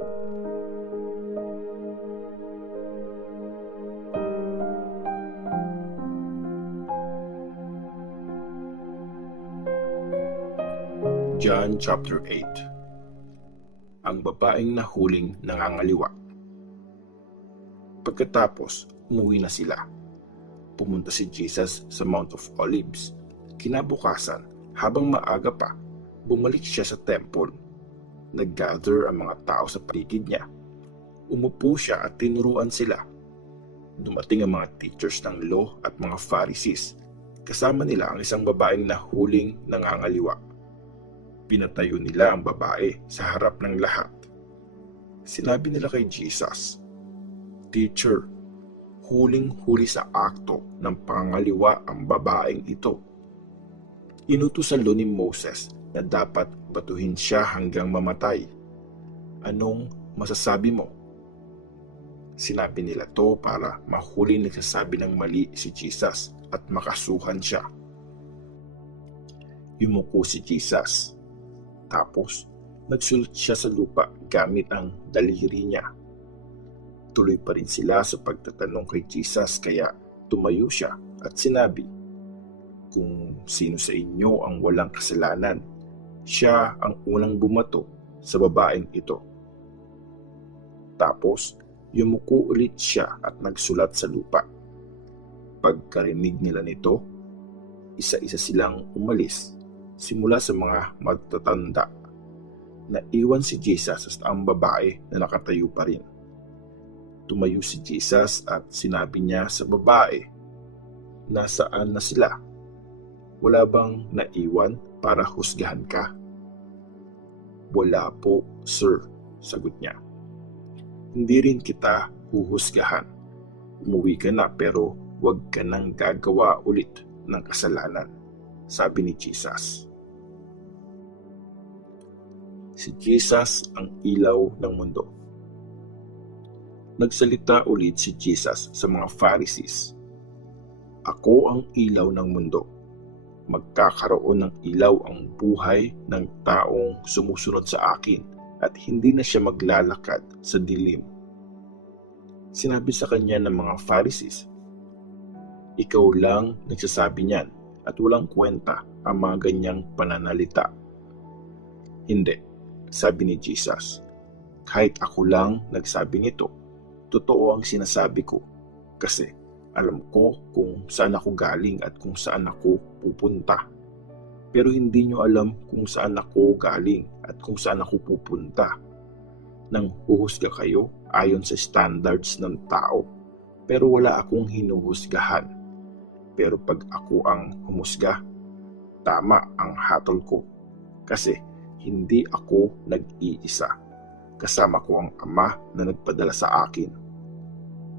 John chapter 8. Ang babaeng nahuling nangangaliwa. Pagkatapos, umuwi na sila. Pumunta si Jesus sa Mount of Olives. Kinabukasan, habang maaga pa, bumalik siya sa temple. Nag-gather ang mga tao sa paligid niya. Umupo siya at tinuruan sila. Dumating ang mga teachers ng law at mga Pharisees. Kasama nila ang isang babaeng nahuling nangangaliwa. Pinatayo nila ang babae sa harap ng lahat. Sinabi nila kay Jesus, "Teacher, huling-huli sa akto ng pangangaliwa ang babaeng ito. Inutos sa law ni Moses na dapat batuhin siya hanggang mamatay. Anong masasabi mo?" Sinabi nila to para mahuli nagsasabi ng mali si Jesus at makasuhan siya. Yumuko si Jesus. Tapos, nagsulat siya sa lupa gamit ang daliri niya. Tuloy pa rin sila sa pagtatanong kay Jesus kaya tumayo siya at sinabi, "Kung sino sa inyo ang walang kasalanan, siya ang unang bumato sa babaeng ito." Tapos, yumuko ulit siya at nagsulat sa lupa. Pagkarinig nila nito, isa-isa silang umalis. Simula sa mga matatanda. Naiwan si Jesus at ang babae na nakatayo pa rin. Tumayo si Jesus at sinabi niya sa babae, "Nasaan na sila? Wala bang naiwan para husgahan ka?" "Wala po, sir," sagot niya. "Hindi rin kita huhusgahan. Umuwi ka na pero huwag ka nang gagawa ulit ng kasalanan," sabi ni Jesus. Si Jesus ang ilaw ng mundo. Nagsalita ulit si Jesus sa mga Pharisees. "Ako ang ilaw ng mundo. Magkakaroon ng ilaw ang buhay ng taong sumusunod sa akin at hindi na siya maglalakad sa dilim." Sinabi sa kanya ng mga Pharisees, "Ikaw lang nagsasabi niyan at walang kwenta ang mga ganyang pananalita." "Hindi," sabi ni Jesus. "Kahit ako lang nagsabi nito, totoo ang sinasabi ko kasi alam ko kung saan ako galing at kung saan ako pupunta. Pero hindi nyo alam kung saan ako galing at kung saan ako pupunta. Nang huhusga kayo ayon sa standards ng tao, pero wala akong hinuhusgahan. Pero pag ako ang humusga, tama ang hatol ko kasi hindi ako nag-iisa. Kasama ko ang Ama na nagpadala sa akin.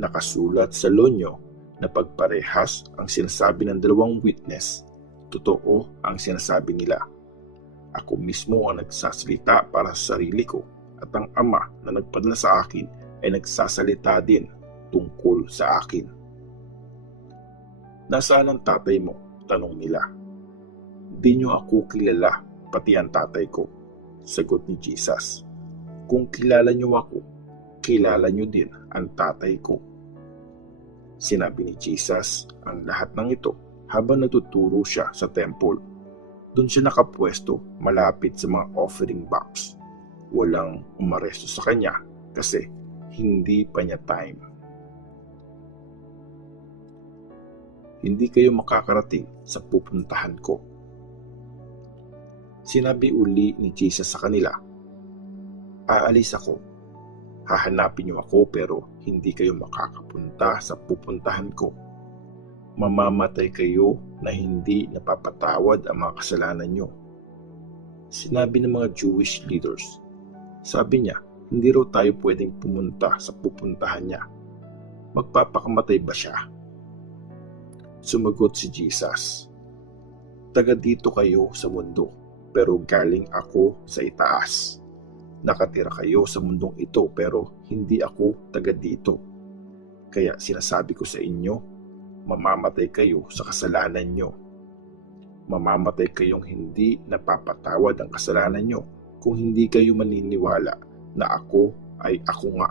Nakasulat sa law nyo na pagparehas ang sinasabi ng dalawang witness, totoo ang sinasabi nila. Ako mismo ang nagsasalita para sa sarili ko at ang Ama na nagpadala sa akin ay nagsasalita din tungkol sa akin." "Nasaan ang tatay mo?" tanong nila. "Di nyo ako kilala, pati ang tatay ko," sagot ni Jesus. "Kung kilala nyo ako, kilala nyo din ang tatay ko." Sinabi ni Jesus ang lahat ng ito habang natuturo siya sa temple. Doon siya nakapwesto malapit sa mga offering box. Walang umaresto sa kanya kasi hindi pa niya time. "Hindi kayo makakarating sa pupuntahan ko." Sinabi uli ni Jesus sa kanila, "Aalis ako. Hahanapin niyo ako pero hindi kayo makakapunta sa pupuntahan ko. Mamamatay kayo na hindi napapatawad ang mga kasalanan niyo." Sinabi ng mga Jewish leaders, sabi niya, hindi raw tayo pwedeng pumunta sa pupuntahan niya. Magpapakamatay ba siya? Sumagot si Jesus, "Taga dito kayo sa mundo, pero galing ako sa itaas. Nakatira kayo sa mundong ito pero hindi ako taga dito. Kaya sinasabi ko sa inyo, mamamatay kayo sa kasalanan nyo. Mamamatay kayong hindi napapatawad ang kasalanan nyo kung hindi kayo maniniwala na ako ay ako nga.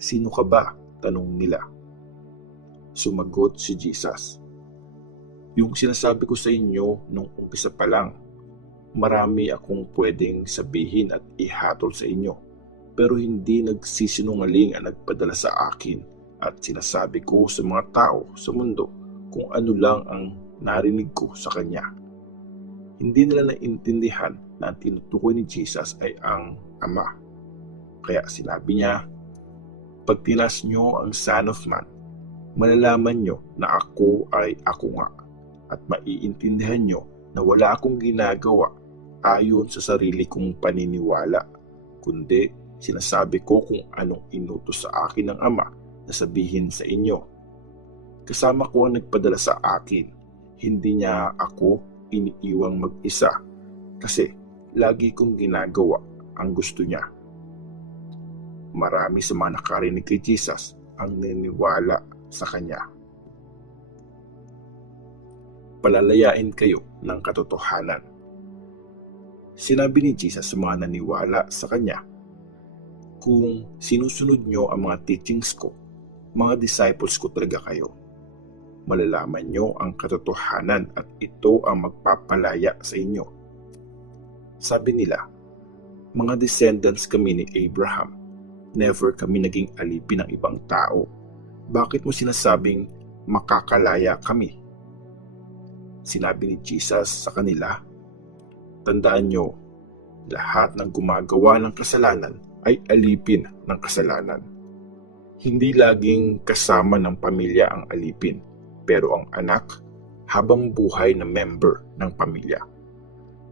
Sino ka ba? Tanong nila. Sumagot si Jesus. Yung sinasabi ko sa inyo nung umpisa pa lang, marami akong pwedeng sabihin at ihatol sa inyo, pero hindi nagsisinungaling ang nagpadala sa akin at sinasabi ko sa mga tao sa mundo kung ano lang ang narinig ko sa Kanya. Hindi nila naintindihan na ang tinutukoy ni Jesus ay ang Ama. Kaya sinabi niya, pag tinas nyo ang Son of Man, malalaman nyo na ako ay ako nga at maiintindihan nyo na wala akong ginagawa ayon sa sarili kong paniniwala, kundi sinasabi ko kung anong inutos sa akin ng Ama na sabihin sa inyo. Kasama ko ang nagpadala sa akin, hindi niya ako iniiwang mag-isa kasi lagi kong ginagawa ang gusto niya. Marami sa mga nakarinig kay Jesus ang naniniwala sa Kanya. Palalayain kayo ng katotohanan. Sinabi ni Jesus sa mga naniwala sa Kanya, kung sinusunod nyo ang mga teachings ko, mga disciples ko talaga kayo. Malalaman nyo ang katotohanan at ito ang magpapalaya sa inyo. Sabi nila, mga descendants kami ni Abraham. Never kami naging alipin ng ibang tao. Bakit mo sinasabing makakalaya kami? Sinabi ni Jesus sa kanila, tandaan nyo, lahat ng gumagawa ng kasalanan ay alipin ng kasalanan. Hindi laging kasama ng pamilya ang alipin, pero ang anak habang buhay na member ng pamilya.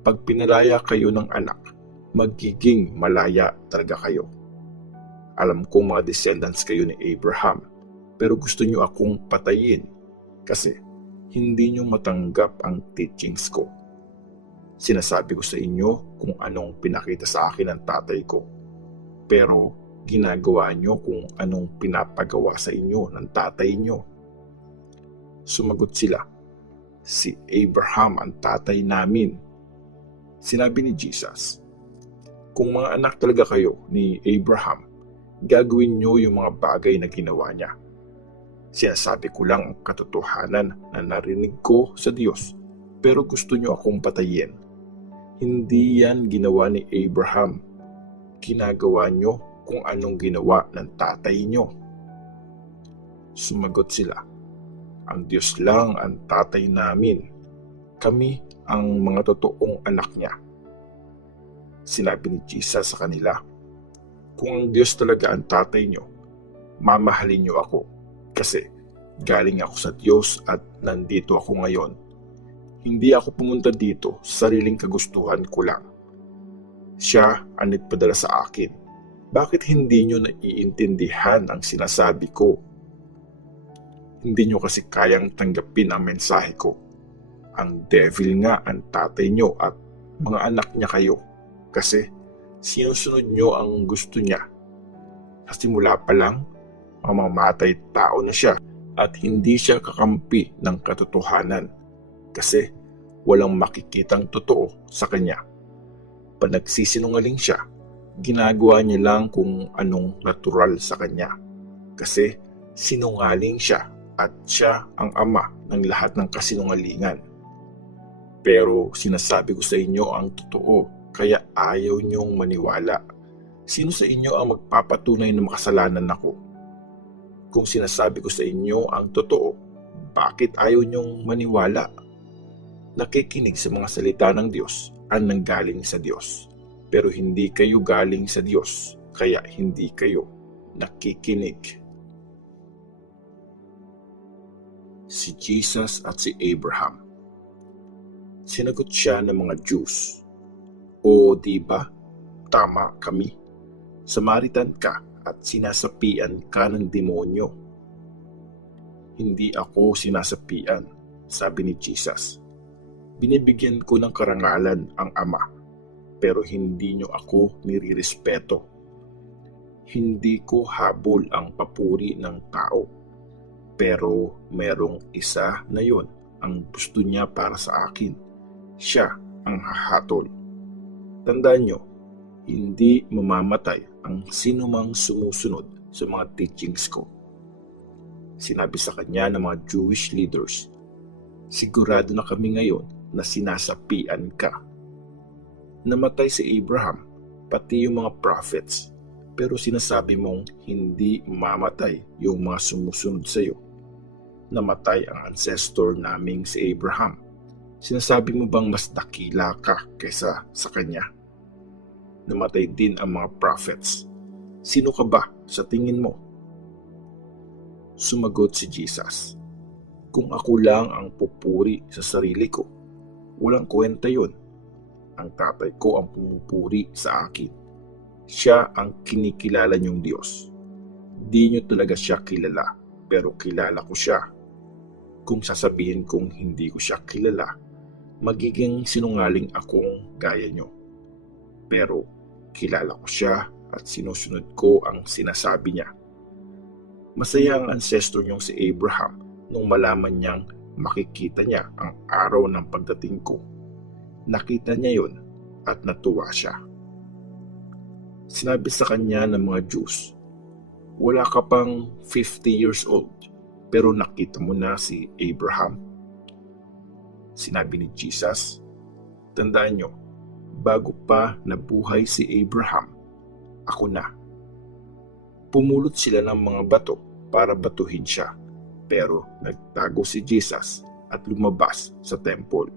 Pag pinalaya kayo ng anak, magiging malaya talaga kayo. Alam kong mga descendants kayo ni Abraham, pero gusto nyo akong patayin kasi hindi nyo matanggap ang teachings ko. Sinasabi ko sa inyo kung anong pinakita sa akin ng tatay ko, pero ginagawa nyo kung anong pinapagawa sa inyo ng tatay nyo. Sumagot sila, si Abraham ang tatay namin. Sinabi ni Jesus, kung mga anak talaga kayo ni Abraham, gagawin nyo yung mga bagay na ginawa niya. Sinasabi ko lang ang katotohanan na narinig ko sa Diyos, pero gusto nyo akong patayin. Hindi yan ginawa ni Abraham. Ginagawa nyo kung anong ginawa ng tatay nyo. Sumagot sila, ang Diyos lang ang tatay namin. Kami ang mga totoong anak niya. Sinabi ni Jesus sa kanila, kung ang Diyos talaga ang tatay nyo, mamahalin nyo ako kasi galing ako sa Diyos at nandito ako ngayon. Hindi ako pumunta dito sa sariling kagustuhan ko lang. Siya ang nagpadala sa akin. Bakit hindi nyo naiintindihan ang sinasabi ko? Hindi nyo kasi kayang tanggapin ang mensahe ko. Ang devil nga ang tatay nyo at mga anak niya kayo kasi sinusunod nyo ang gusto niya. Sa simula pa lang, mamamatay tao na siya at hindi siya kakampi ng katotohanan kasi walang makikitang totoo sa kanya. Pag nagsisinungaling siya, ginagawa niya lang kung anong natural sa kanya kasi sinungaling siya at siya ang ama ng lahat ng kasinungalingan. Pero sinasabi ko sa inyo ang totoo, kaya ayaw niyong maniwala. Sino sa inyo ang magpapatunay na makasalanan ako? Kung sinasabi ko sa inyo ang totoo, bakit ayaw niyong maniwala? Nakikinig sa mga salita ng Diyos ang nanggaling sa Diyos, pero hindi kayo galing sa Diyos, kaya hindi kayo nakikinig. Si Jesus at si Abraham. Sinagot siya ng mga Jews, o di ba, tama kami. Samaritan ka at sinasapian ka ng demonyo. Hindi ako sinasapian, sabi ni Jesus. Binibigyan ko ng karangalan ang Ama, pero hindi nyo ako nirirespeto. Hindi ko habol ang papuri ng tao, pero merong isa na yon ang gusto niya para sa akin. Siya ang hahatol. Tandaan nyo, Hindi mamamatay ang sinumang sumusunod sa mga teachings ko. Sinabi sa kanya ng mga Jewish leaders, sigurado na kami ngayon na sinasapian ka. Namatay si Abraham, pati yung mga prophets, pero sinasabi mong hindi mamamatay yung mga sumusunod sa iyo. Namatay ang ancestor naming si Abraham. Sinasabi mo bang mas dakila ka kaysa sa kanya? Namatay din ang mga prophets. Sino ka ba sa tingin mo? Sumagot si Jesus, kung ako lang ang pupuri sa sarili ko, walang kwenta yun. Ang tatay ko ang pumupuri sa akin. Siya ang kinikilala niyong Diyos. Di niyo talaga siya kilala, pero kilala ko siya. Kung sasabihin kong hindi ko siya kilala, magiging sinungaling akong gaya niyo. Pero kilala ko siya at sinusunod ko ang sinasabi niya. Masaya ang ancestor niyong si Abraham nung malaman niyang makikita niya ang araw ng pagdating ko. Nakita niya yun at natuwa siya. Sinabi sa kanya ng mga Jews, wala ka pang 50 years old pero nakita mo na si Abraham. Sinabi ni Jesus, tandaan niyo, bago pa nabuhay si Abraham, ako na. Pumulot sila ng mga bato para batuhin siya, pero nagtago si Jesus at lumabas sa temple.